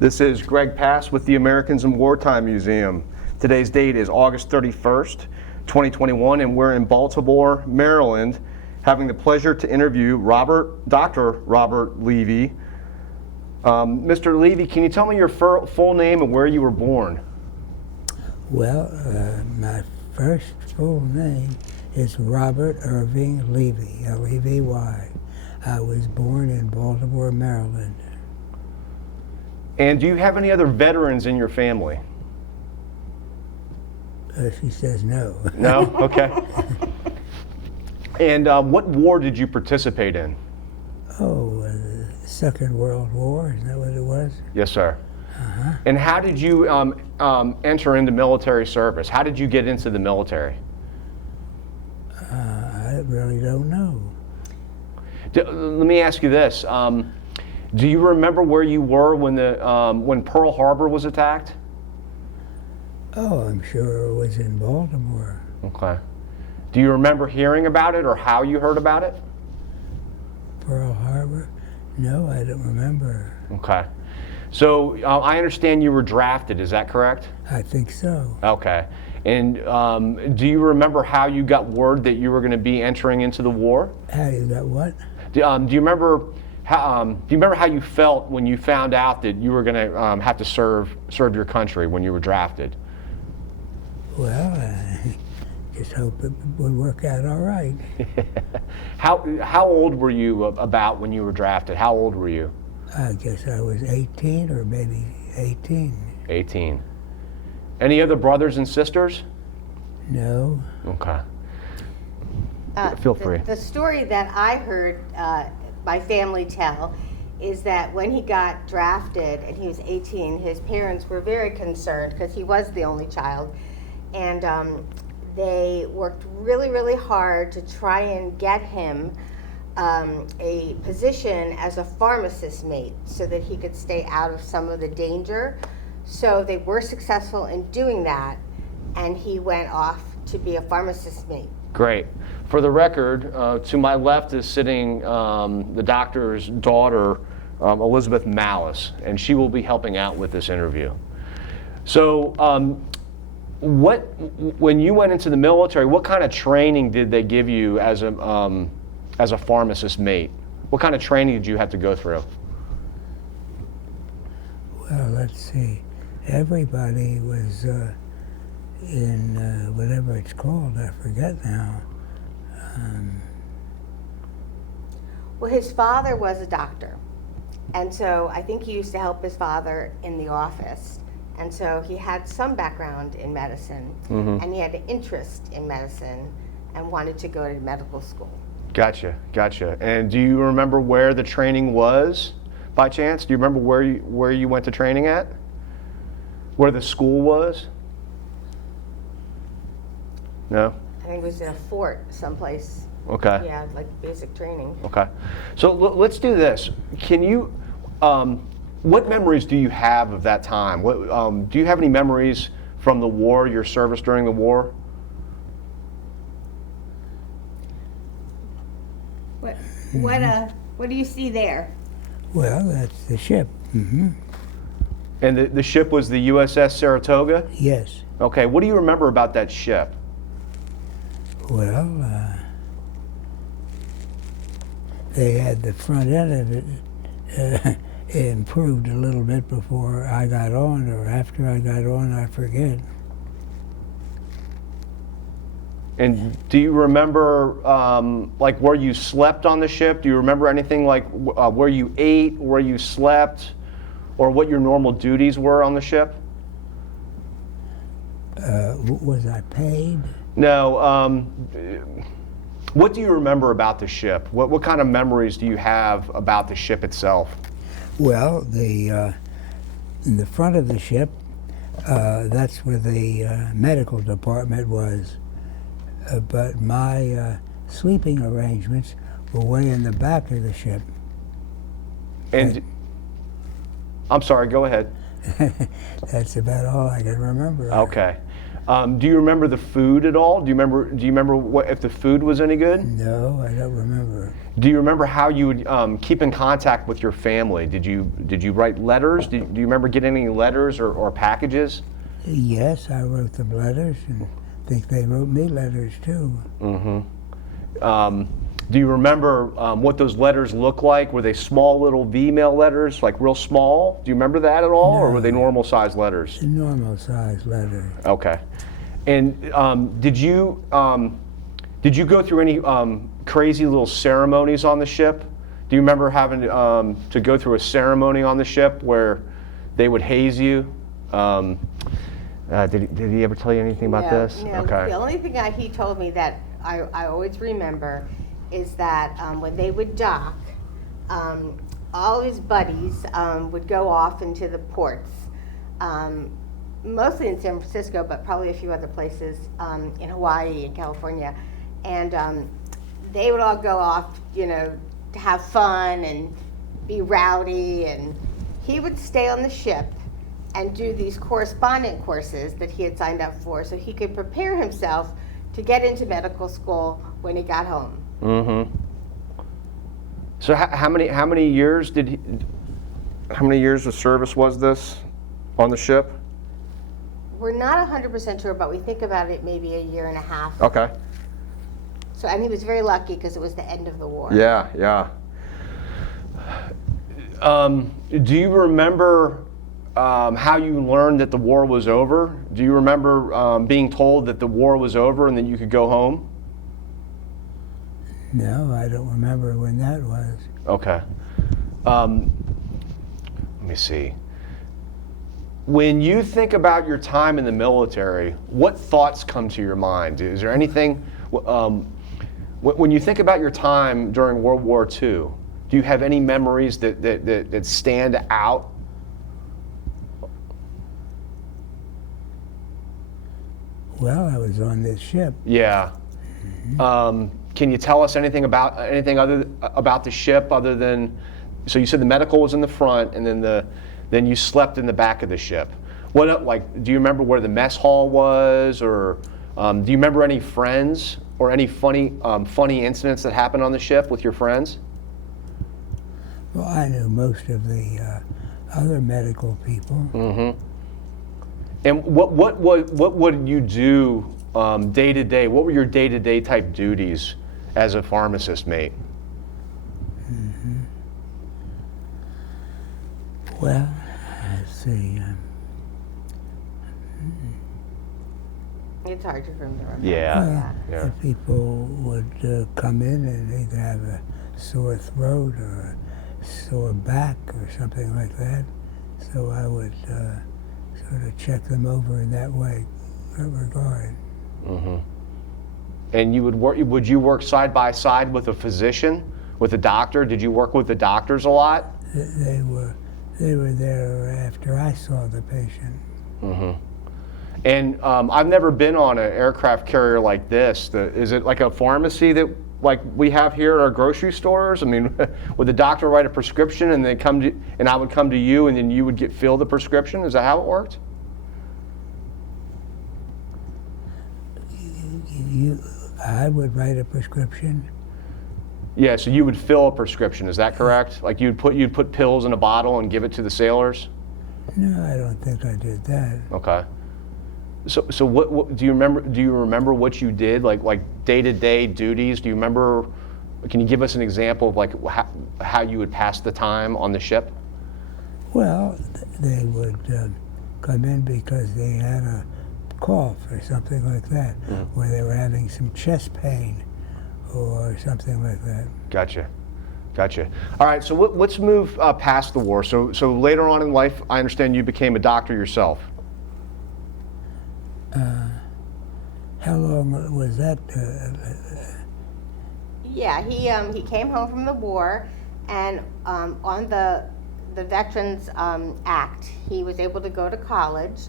This is Greg Pass with the Americans in Wartime Museum. Today's date is August 31st, 2021, and we're in Baltimore, Maryland, having the pleasure to interview Dr. Robert Levy. Mr. Levy, can you tell me your full name and where you were born? Well, my first full name is Robert Irving Levy, L-E-V-Y. I was born in Baltimore, Maryland. And do you have any other veterans in your family? She says no. No? Okay. And what war did you participate in? Oh, the Second World War, isn't that what it was? Yes, sir. Uh-huh. And how did you enter into military service? How did you get into the military? I really don't know. Let me ask you this. Do you remember where you were when Pearl Harbor was attacked? Oh, I'm sure it was in Baltimore. Okay. Do you remember hearing about it or how you heard about it? Pearl Harbor? No, I don't remember. Okay. So I understand you were drafted, is that correct? I think so. Okay. And do you remember how you got word that you were going to be entering into the war? How you got what? Do you remember how you felt when you found out that you were going to have to serve your country when you were drafted? Well, I just hope it would work out all right. How old were you about when you were drafted? How old were you? I guess I was 18 or maybe 18. 18. Any other brothers and sisters? No. Okay. Feel free. The story that I heard my family tell is that when he got drafted and he was 18, his parents were very concerned because he was the only child. And they worked really, really hard to try and get him a position as a pharmacist mate so that he could stay out of some of the danger. So they were successful in doing that, and he went off to be a pharmacist mate. Great. For the record, to my left is sitting the doctor's daughter, Elizabeth Malice, and she will be helping out with this interview. So when you went into the military, what kind of training did they give you as a pharmacist mate? What kind of training did you have to go through? Well, let's see. Everybody was in whatever it's called, I forget now. Well, his father was a doctor, and so I think he used to help his father in the office. And so he had some background in medicine, and he had an interest in medicine and wanted to go to medical school. Gotcha. And do you remember where the training was, by chance? Do you remember where you went to training at? Where the school was? No? I think it was in a fort someplace. Okay. Yeah, like basic training. Okay. So let's do this. Can you, what memories do you have of that time? Do you have any memories from the war, your service during the war? What do you see there? Well, that's the ship. Mm-hmm. And the ship was the USS Saratoga? Yes. Okay. What do you remember about that ship? Well, they had the front end of it improved a little bit before I got on, or after I got on, I forget. And do you remember like where you slept on the ship? Do you remember anything like where you ate, where you slept, or what your normal duties were on the ship? Was I paid? No. What do you remember about the ship? What kind of memories do you have about the ship itself? Well, in the front of the ship, that's where the medical department was. But my sleeping arrangements were way in the back of the ship. And I'm sorry, go ahead. That's about all I can remember. Okay. Do you remember the food at all? Do you remember what if the food was any good? No, I don't remember. Do you remember how you would keep in contact with your family? Did you write letters? Do you remember getting any letters or packages? Yes, I wrote them letters, and I think they wrote me letters too. Do you remember what those letters looked like? Were they small little V-mail letters, like real small? Do you remember that at all, or were they normal size letters? Normal size letters. Okay. And did you go through any crazy little ceremonies on the ship? Do you remember having to go through a ceremony on the ship where they would haze you? Did he ever tell you anything about this? No. Okay. The only thing he told me that I always remember is that when they would dock, all his buddies would go off into the ports, mostly in San Francisco, but probably a few other places in Hawaii and California. And they would all go off, to have fun and be rowdy. And he would stay on the ship and do these correspondent courses that he had signed up for so he could prepare himself to get into medical school when he got home. Mm-hmm. So how many years how many years of service was this on the ship? We're not 100% sure, but we think about it maybe a year and a half. Okay. So, and he was very lucky because it was the end of the war. Yeah. Do you remember how you learned that the war was over? Do you remember being told that the war was over and that you could go home? No, I don't remember when that was. Okay. Let me see. When you think about your time in the military, what thoughts come to your mind? Is there anything, when you think about your time during World War II, do you have any memories that stand out? Well, I was on this ship. Yeah. Can you tell us anything about the ship other than, so you said the medical was in the front and then you slept in the back of the ship. Do you remember where the mess hall was, or do you remember any friends or any funny incidents that happened on the ship with your friends? Well, I knew most of the other medical people. Mm-hmm. And what would you do day to day? What were your day-to-day type duties as a pharmacist, mate? Mm-hmm. Well, let's see. It's hard for him to remember. Yeah. The people would come in and either have a sore throat or a sore back or something like that. So I would sort of check them over in that regard. Mm-hmm. And would you work side by side with a physician, with a doctor? Did you work with the doctors a lot? They were there after I saw the patient. Mm-hmm. And I've never been on an aircraft carrier like this. Is it like a pharmacy that like we have here at our grocery stores? I mean, would the doctor write a prescription and then I would come to you and then you would fill the prescription? Is that how it worked? I would write a prescription. Yeah, so you would fill a prescription. Is that correct? Like you'd put pills in a bottle and give it to the sailors? No, I don't think I did that. Okay. So what do you remember? Do you remember what you did, like day-to-day duties? Do you remember? Can you give us an example of like how you would pass the time on the ship? Well, they would come in because they had a cough or something like that, Mm-hmm. or they were having some chest pain or something like that. Gotcha. All right, so let's move past the war. So later on in life, I understand you became a doctor yourself. How long was that? Yeah, he came home from the war, and on the Veterans Act, he was able to go to college,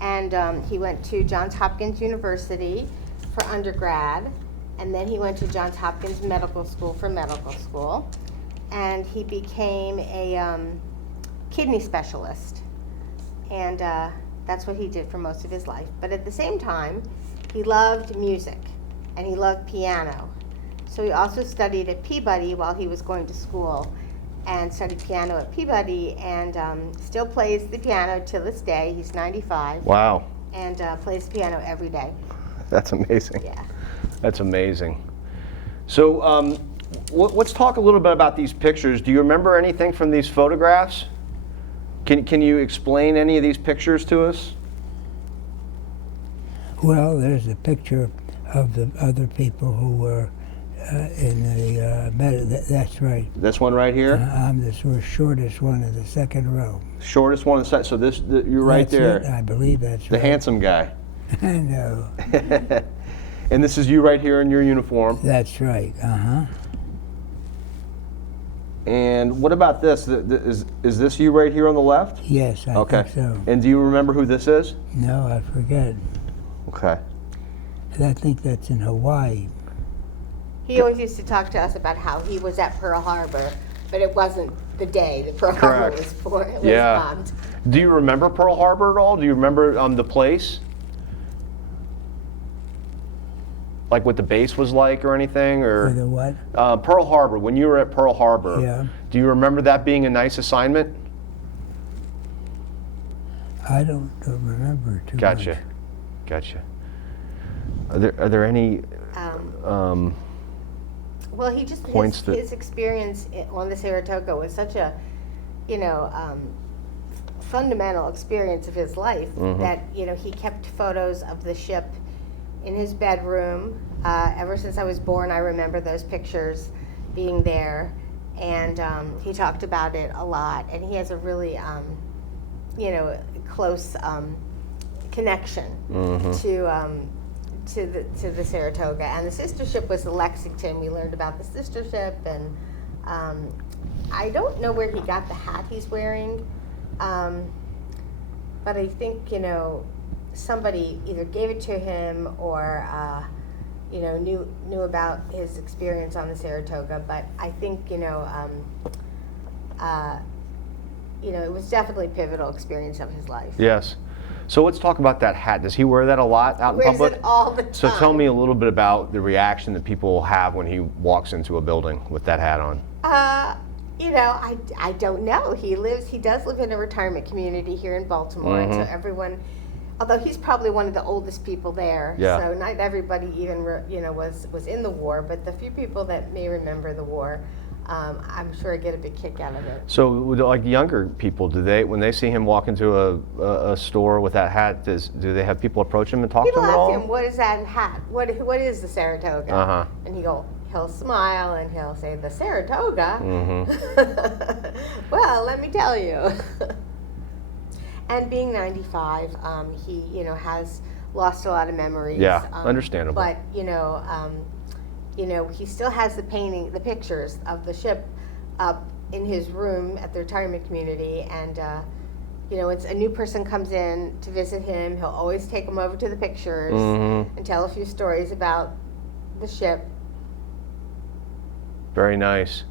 and he went to Johns Hopkins University for undergrad, and then he went to Johns Hopkins Medical School for medical school, and he became a kidney specialist. And That's what he did for most of his life. But at the same time, he loved music and he loved piano. So he also studied at Peabody while he was going to school, and studied piano at Peabody, and still plays the piano to this day. He's 95. Wow. And plays the piano every day. That's amazing. Yeah. That's amazing. So let's talk a little bit about these pictures. Do you remember anything from these photographs? Can you explain any of these pictures to us? Well, there's a picture of the other people who were in the that's right. This one right here? I'm the shortest one in the second row. Shortest one. So you're right That's there. it, I believe that's The right. handsome guy. I know. And this is you right here in your uniform. That's right. And what about this? Is this you right here on the left? Yes, I Okay. think so. And do you remember who this is? No, I forget. Okay. I think that's in Hawaii. He always used to talk to us about how he was at Pearl Harbor, but it wasn't the day that Pearl Harbor was bombed. Do you remember Pearl Harbor at all? Do you remember the place? Like what the base was like or anything? Or For the what? Pearl Harbor, when you were at Pearl Harbor, Yeah. do you remember that being a nice assignment? I don't remember too Gotcha. much. Gotcha. Are there any Well, he just points that- his experience on the Saratoga was such a, fundamental experience of his life that he kept photos of the ship in his bedroom. Ever since I was born, I remember those pictures being there, and he talked about it a lot. And he has a really, close connection to the Saratoga. And the sister ship was the Lexington. We learned about the sister ship, and I don't know where he got the hat he's wearing, but I think somebody either gave it to him or knew about his experience on the Saratoga. But I think it was definitely a pivotal experience of his life. Yes. So let's talk about that hat. Does he wear that a lot out in Wears public? it all the time. So tell me a little bit about the reaction that people have when he walks into a building with that hat on. I don't know. He does live in a retirement community here in Baltimore, and so everyone, although he's probably one of the oldest people there, so not everybody even was in the war, but the few people that may remember the war, I'm sure get a big kick out of it. So like younger people, when they see him walk into a store with that hat, do they have people approach him and talk People to him at all? ask him, "What is that hat? What is the Saratoga?" And he'll smile and he'll say, "The Saratoga." Well, let me tell you. And being 95, he has lost a lot of memories. Yeah, understandable. But he still has the pictures of the ship up in his room at the retirement community, and it's a new person comes in to visit him. He'll always take them over to the pictures and tell a few stories about the ship. Very nice.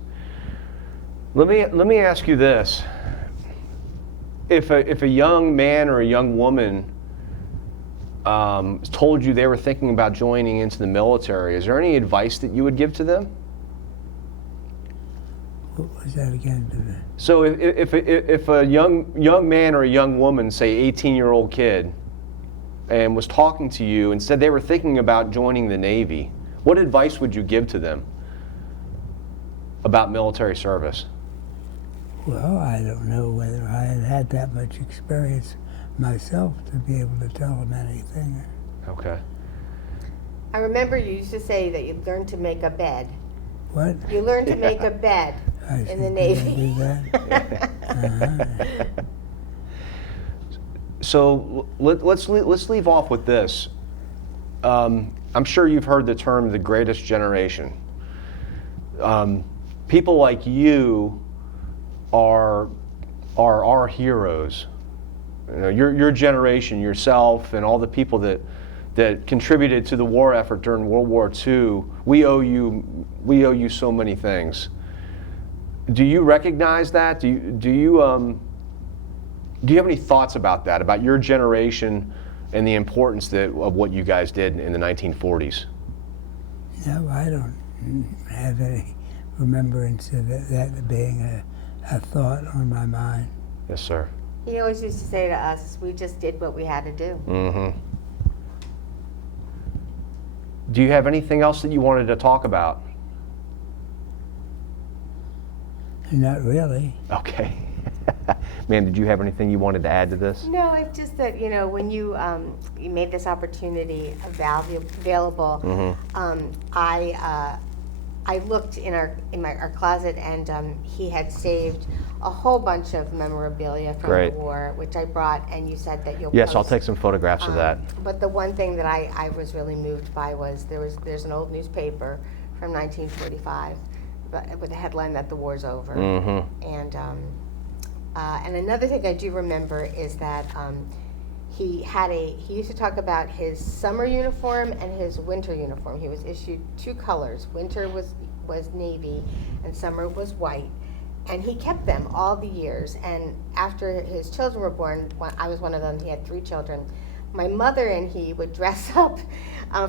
Let me ask you this: if a young man or a young woman told you they were thinking about joining into the military, is there any advice that you would give to them? What was that again? So if a young man or a young woman, say 18-year-old kid, and was talking to you and said they were thinking about joining the Navy, what advice would you give to them about military service? Well, I don't know whether I had that much experience myself to be able to tell them anything. Okay. I remember you used to say that you learned to make a bed. What? You learned to make a bed in the Navy. Do that? So let's leave off with this. I'm sure you've heard the term "the greatest generation." People like you are our heroes. Your generation, yourself, and all the people that contributed to the war effort during World War II. We owe you so many things. Do you recognize that? Do you Do you have any thoughts about that, about your generation and the importance of what you guys did in the 1940s? No, I don't have any remembrance of that being a thought on my mind. Yes, sir. He always used to say to us, we just did what we had to do. Mm-hmm. Do you have anything else that you wanted to talk about? Not really. Okay. Ma'am, did you have anything you wanted to add to this? No, it's just that, you know, when you made this opportunity available, I looked in our closet, and he had saved a whole bunch of memorabilia from Great. the war, which I brought, and you said that you'll Yes, I'll post. take some photographs of that. But the one thing that I was really moved by was there's an old newspaper from 1945 with a headline that the war's over. Mm-hmm. And another thing I do remember is that he used to talk about his summer uniform and his winter uniform. He was issued two colors. Winter was navy and summer was white. And he kept them all the years. And after his children were born, I was one of them, he had 3 children, my mother and he would dress up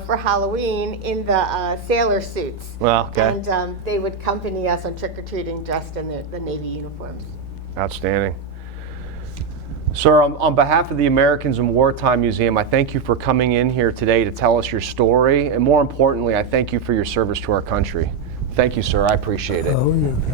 for Halloween in the sailor suits. Well, okay. And they would accompany us on trick-or-treating dressed in the Navy uniforms. Outstanding. Sir, on behalf of the Americans in Wartime Museum, I thank you for coming in here today to tell us your story. And more importantly, I thank you for your service to our country. Thank you, sir. I appreciate it. Oh, you